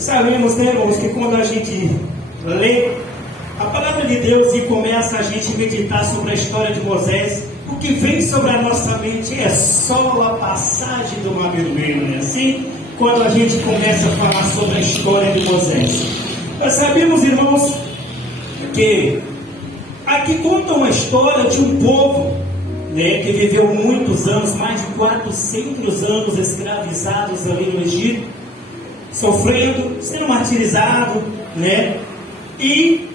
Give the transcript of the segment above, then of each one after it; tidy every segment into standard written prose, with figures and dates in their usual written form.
Sabemos, né, irmãos, que quando a gente lê a palavra de Deus e começa a gente meditar sobre a história de Moisés, o que vem sobre a nossa mente é só a passagem do Mar Vermelho, né? Assim, quando a gente começa a falar sobre a história de Moisés. Nós sabemos, irmãos, que aqui conta uma história de um povo, né, que viveu muitos anos, mais de 400 anos escravizados ali no Egito, sofrendo, sendo martirizado, né? E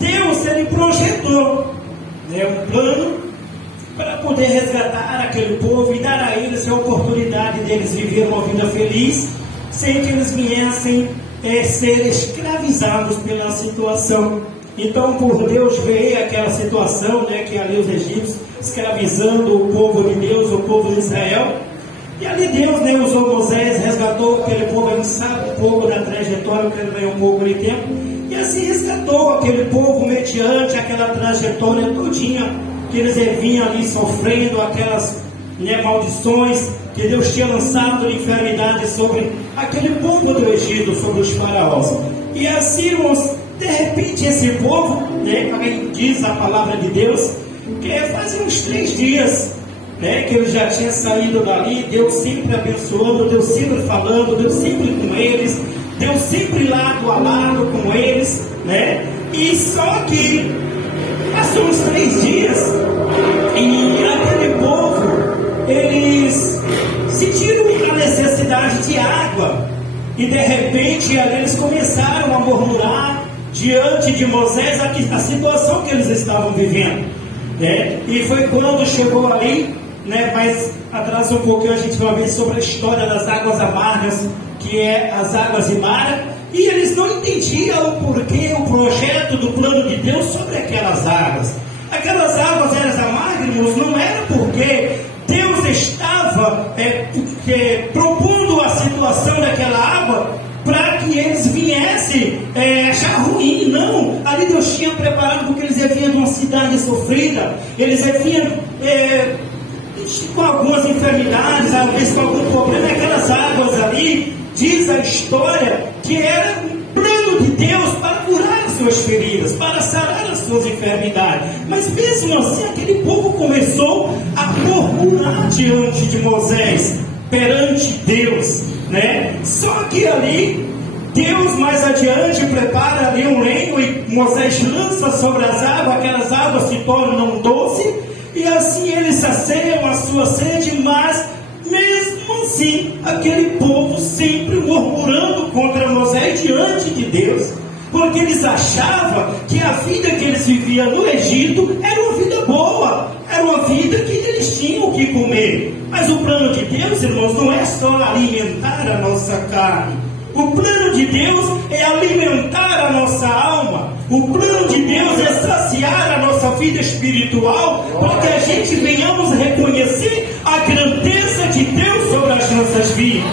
Deus, ele projetou, né, um plano para poder resgatar aquele povo e dar a eles a oportunidade deles viver uma vida feliz, sem que eles viessem ser escravizados pela situação. Então, por Deus ver aquela situação, né, que ali os egípcios escravizando o povo de Deus, o povo de Israel, e ali Deus, né, usou Moisés, resgatou aquele povo. A gente sabe um pouco da trajetória, que ele ganhou um pouco de tempo, e assim resgatou aquele povo mediante aquela trajetória todinha que eles vinham ali sofrendo, aquelas, né, maldições que Deus tinha lançado de enfermidade sobre aquele povo do Egito, sobre os faraós. E assim, irmãos, de repente esse povo, né, alguém diz a palavra de Deus, que fazia uns 3 dias, né, que ele já tinha saído dali, Deus sempre abençoando, Deus sempre falando, Deus sempre com eles, Deus sempre lado a lado com eles, né? E só que passou uns 3 dias e aquele povo, eles sentiram a necessidade de água, e de repente eles começaram a murmurar diante de Moisés a situação que eles estavam vivendo, né? E foi quando chegou ali, né, mas atrás um pouquinho a gente vai ver sobre a história das águas amargas, que é as águas de Mara, e eles não entendiam o porquê, o projeto do plano de Deus sobre aquelas águas. Aquelas águas eram amargas, irmãos, não era porque Deus estava propondo a situação daquela água para que eles viessem achar ruim, não. Ali Deus tinha preparado, porque eles vinham de uma cidade sofrida, eles vinham com algumas enfermidades, às vezes com algum problema. Aquelas águas ali, diz a história, que era um plano de Deus para curar as suas feridas, para sarar as suas enfermidades. Mas mesmo assim, aquele povo começou a murmurar diante de Moisés, perante Deus, né? Só que ali, Deus mais adiante prepara ali um lenho e Moisés lança sobre as águas, aquelas águas se tornam doces, e assim eles saciam a sua sede, mas mesmo assim, aquele povo sempre murmurando contra Moisés diante de Deus, porque eles achavam que a vida que eles viviam no Egito era uma vida boa, era uma vida que eles tinham o que comer. Mas o plano de Deus, irmãos, não é só alimentar a nossa carne. O plano de Deus é alimentar a nossa alma. O plano de Deus é saciar a nossa vida espiritual, para que a gente venhamos reconhecer a grandeza de Deus sobre as nossas vidas.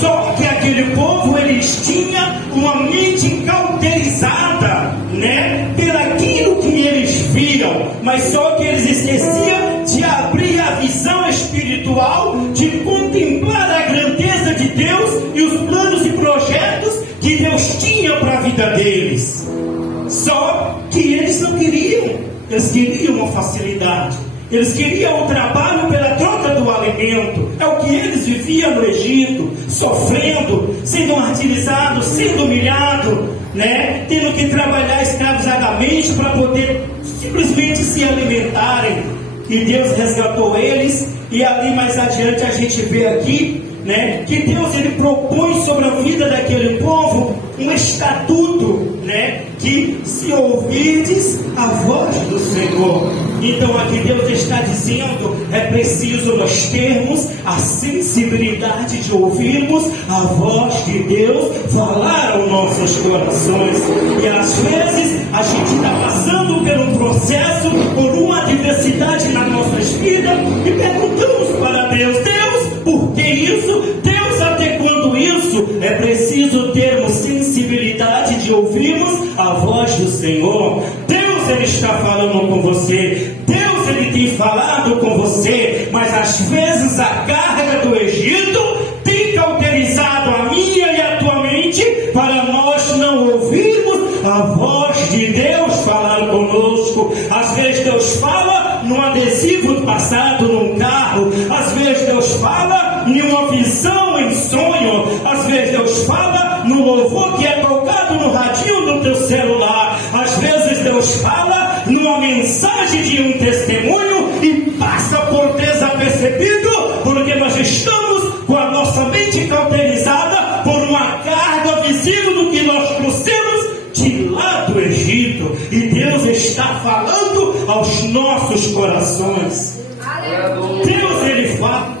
Só que aquele povo, eles tinham uma mente cauterizada, né, pelaquilo que eles viam, mas só que eles esqueciam de abrir a visão espiritual, de contemplar a grandeza de Deus e os planos e projetos que Deus tinha para a vida deles. Só que eles não queriam, eles queriam uma facilidade, eles queriam o trabalho pela troca do alimento. É o que eles viviam no Egito, sofrendo, sendo martirizados, sendo humilhados, né? Tendo que trabalhar escravizadamente para poder simplesmente se alimentarem. E Deus resgatou eles, e ali mais adiante a gente vê aqui, né, que Deus, ele propõe sobre a vida daquele povo um estatuto, né, que se ouvirdes a voz do Senhor. Então aqui Deus está dizendo, é preciso nós termos a sensibilidade de ouvirmos a voz de Deus falar aos nossos corações. E às vezes a gente está passando por um processo, por uma adversidade nas nossas vidas, e perguntamos para Deus, por que isso? Deus, até quando isso? É preciso termos sensibilidade de ouvirmos a voz do Senhor. Deus, ele está falando com você. Deus, ele tem falado com você. Mas às vezes a carga do Egito tem cauterizado a minha e a tua mente para nós não ouvirmos a voz de Deus falar conosco. Às vezes Deus fala num adesivo passado num carro, às vezes Deus fala em uma visão, em sonho, às vezes Deus fala no louvor que é tocado no radinho do teu celular, às vezes Deus fala numa mensagem de um testemunho e passa por desapercebido, porque nós estamos com a nossa mente cauterizada por uma carga visível do que nós trouxemos de lá do Egito, e Deus está falando aos nossos corações. Deus, Ele fala.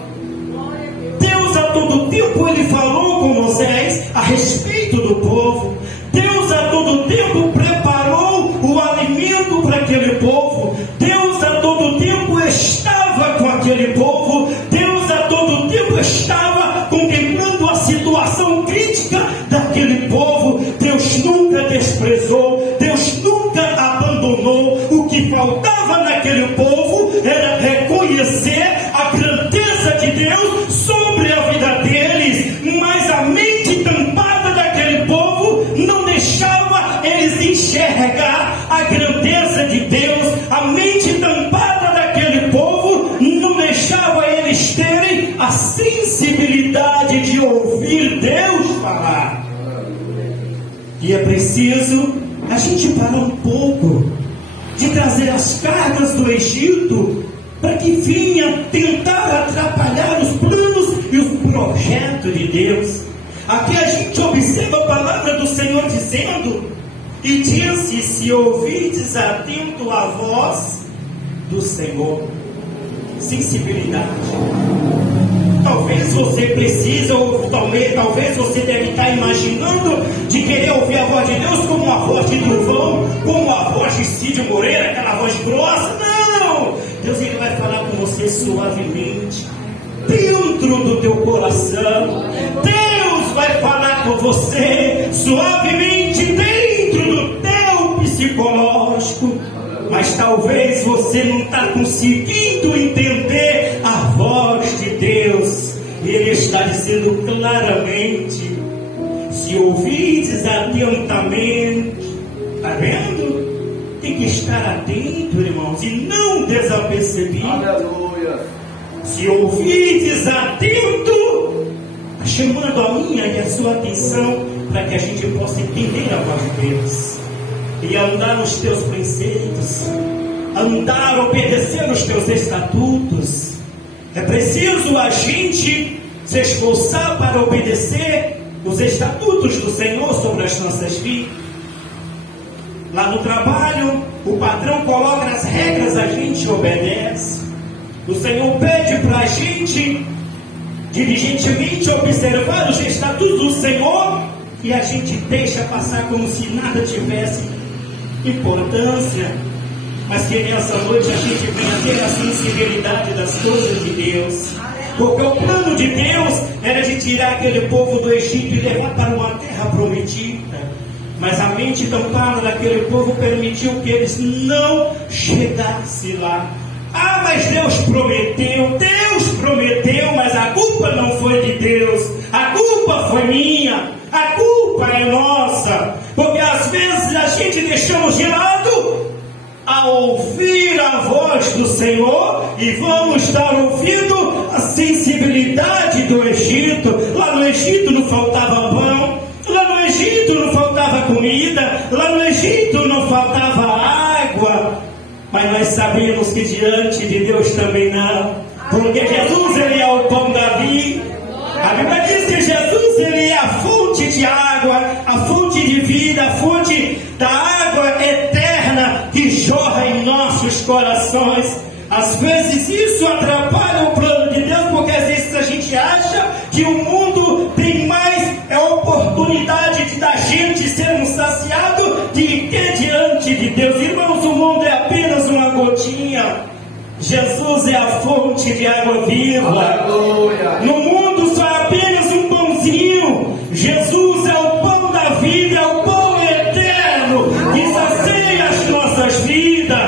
Deus a todo tempo Ele falou com Moisés a respeito do povo. Deus a todo tempo preparou o alimento para aquele povo. Deus a todo tempo estava com aquele povo. Deus a todo tempo estava contemplando a situação crítica daquele povo. Deus nunca desprezou, Deus nunca abandonou. O que faltava naquele povo era reconhecer a grandeza de Deus sobre a vida deles, mas a mente tampada daquele povo não deixava eles enxergar a grandeza de Deus. A mente tampada daquele povo não deixava eles terem a sensibilidade de ouvir Deus falar. E é preciso a gente parar um pouco de trazer as cargas do Egito para que vinha tentar atrapalhar os planos e os projetos de Deus. Aqui a gente observa a palavra do Senhor dizendo: e disse, se ouvides atento a voz do Senhor. Sensibilidade. Talvez você precisa, ou talvez você deve estar imaginando de querer ouvir a voz de Deus como a voz de trovão, como a voz de Cid Moreira, aquela voz grossa. Não! Deus, Ele vai falar com você suavemente, dentro do teu coração. Deus vai falar com você suavemente, dentro do teu psicológico. Mas talvez você não está conseguindo entender a voz de Deus. Ele está dizendo claramente: se ouvides atentamente, está vendo? Tem que estar atento, irmãos, e não desapercebido. Aleluia. Se ouvides atento, está chamando a minha e a sua atenção para que a gente possa entender a voz de Deus e andar nos teus preceitos, andar, obedecer nos teus estatutos. É preciso a gente se esforçar para obedecer os estatutos do Senhor sobre as nossas vidas. Lá no trabalho, o patrão coloca as regras, a gente obedece. O Senhor pede para a gente diligentemente observar os estatutos do Senhor, e a gente deixa passar como se nada tivesse importância. Mas que nessa noite a gente venha ter a sensibilidade das coisas de Deus, porque o plano de Deus era de tirar aquele povo do Egito e levar para uma terra prometida. Mas a mente tampada daquele povo permitiu que eles não chegassem lá. Ah, mas Deus prometeu, mas a culpa não foi de Deus, a culpa foi minha, a culpa é nossa, porque às vezes a gente deixamos de lado a ouvir a voz do Senhor e vamos estar ouvindo a sensibilidade do Egito. Lá no Egito não faltava pão, lá no Egito não faltava comida, lá no Egito não faltava água, mas nós sabemos que diante de Deus também não, porque Jesus, Ele é o pão da vida. A Bíblia diz que Jesus, Ele é a fonte de água, a fonte de vida, a fonte da água eterna que jorra em nossos corações. Às vezes isso atrapalha o plano de Deus, porque às vezes a gente acha que o mundo tem mais oportunidade da gente ser um saciado do que diante de Deus. Irmãos, o mundo é apenas uma gotinha. Jesus é a fonte de água viva. Aleluia. No mundo só é apenas um pãozinho. Jesus é o pão da vida, é o pão eterno que sacia as nossas vidas.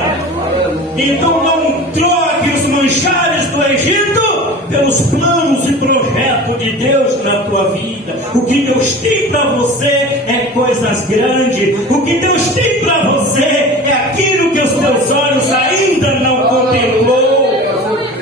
Então não troque os manjares do Egito pelos planos e projetos de Deus na tua vida. O que Deus tem para você é coisas grandes. O que Deus tem para você é aquilo que os teus olhos ainda não contemplou.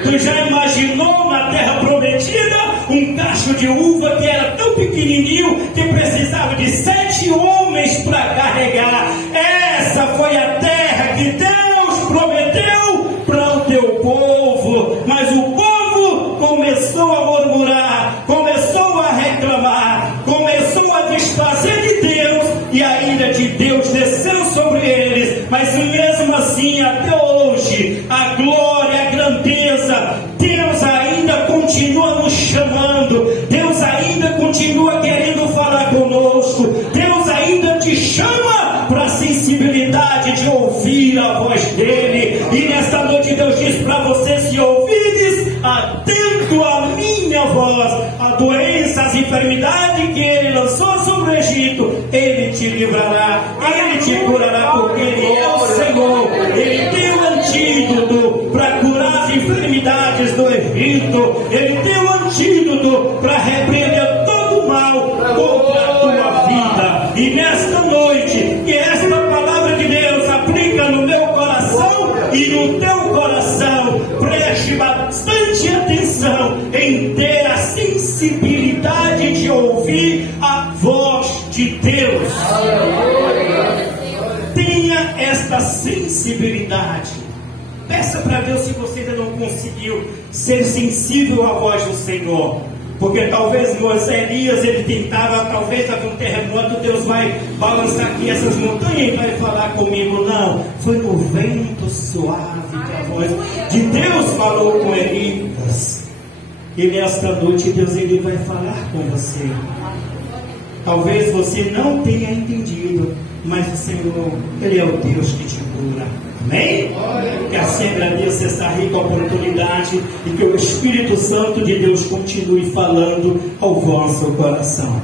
Tu já imaginou na terra prometida um cacho de uva que era tão pequenininho que precisava de 7 homens para carregar? Essa foi a terra que Deus prometeu para o teu povo. Mas o povo começou a murmurar, começou a reclamar, começou a desfazer de Deus, e a ira de Deus desceu sobre eles. Mas mesmo assim, até hoje, a glória, a grandeza, Deus ainda continua nos chamando, Deus ainda continua querendo falar conosco, Deus ainda te chama para a sensibilidade de ouvir a voz dele. E nesta noite Deus diz para você: se ouvides atento à minha voz, a doença, as enfermidades que ele lançou sobre o Egito, ele te livrará, ele te curará, porque ele é o Senhor. Ele tem o antídoto para curar as enfermidades do Egito, ele tem o antídoto para repreender todo o mal contra a tua vida. E nesta noite, que esta palavra de Deus aplica no meu coração e no teu coração, preste bastante atenção em ter a sensibilidade de ouvir a voz de Deus. Tenha esta sensibilidade. Peça para Deus se você ainda não conseguiu ser sensível à voz do Senhor. Porque talvez Elias, ele tentava, talvez havia um terremoto, Deus vai balançar aqui essas montanhas e vai falar comigo. Não, foi no vento suave que a voz de Deus falou com Elias. E nesta noite Deus ele vai falar com você. Talvez você não tenha entendido, mas o Senhor, ele é o Deus que te cura. Amém? Que a Assembleia Deus essa rica oportunidade e que o Espírito Santo de Deus continue falando ao vosso coração.